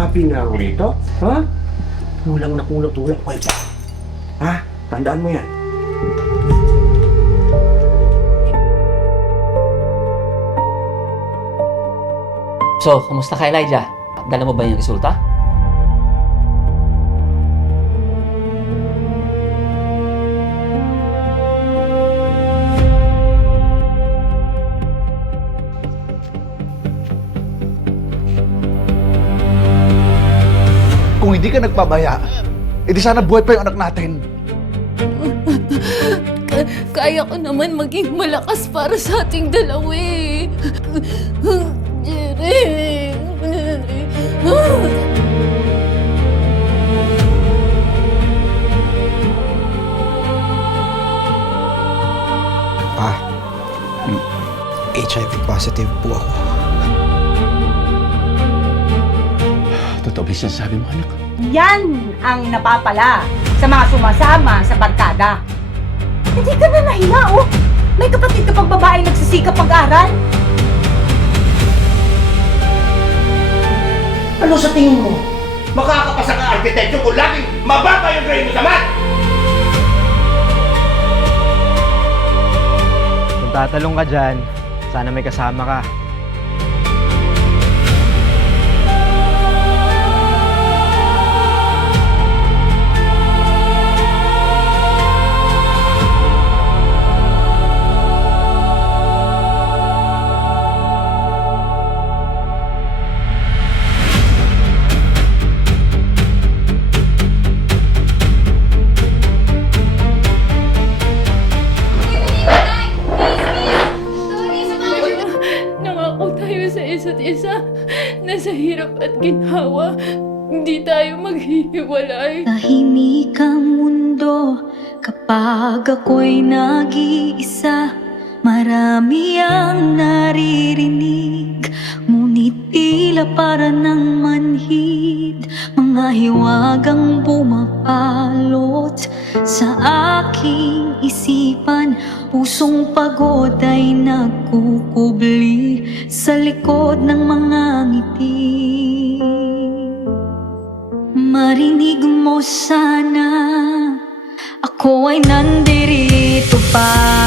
happy na ako rito? Ha? Kulang na kulang tulak ko ito. Ha? Tandaan mo yan. So, kamusta ka, Elijah? Dala mo ba yung resulta? Kung hindi ka nagpabaya, edi sana buhay pa yung anak natin. Kaya ko naman maging malakas para sa ating dalawa eh. Jerry. Pa, HIV positive po ako. Totoo ba sinasabi mo, anak? Yan ang napapala sa mga sumasama sa barkada. Hindi ka na nahiya, oh! May kapatid ka pang babae nagsisikap pag-aral. Ano sa tingin mo? Makakapasa ka arkitekto kung laging mababa yung grade mo sa math! Kung tatalong ka dyan, sana may kasama ka. Nangako tayo sa isa't isa na sa hirap at ginhawa, hindi tayo maghihiwalay. Tahimik ang mundo kapag ako'y nag-iisa. Marami ang naririnig, ngunit tila para ng manhid. Mga hiwagang pumapalot sa aking isipan. Pusong pagod ay nagkukubli sa likod ng mga ngiti. Marinig mo sana, ako ay nandirito pa.